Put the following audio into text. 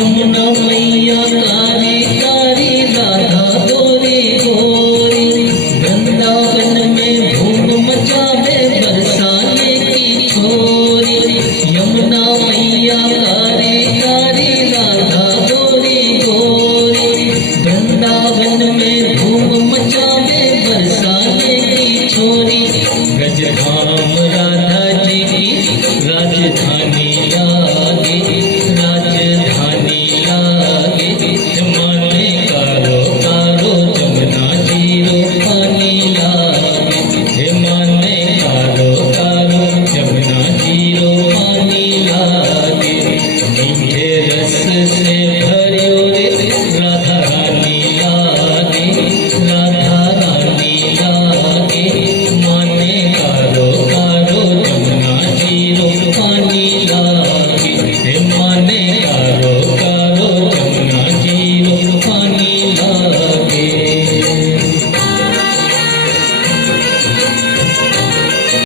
यमुना मैया कारी कारी राधा गोरी गोरी, वृंदावन में धूम मचावे बरसाने की छोरी। यमुना मैया कारी कारी राधा गोरी गोरी, वृंदावन में धूम मचावे बरसाने की छोरी। गजधाम राधा जी की राजधानी लागे, राजधानी लागे। माने कारो कारो जमुना जीरो पानी लागे, माने कारो कारो जमुना जीरो पानी लागे। मीठे रस से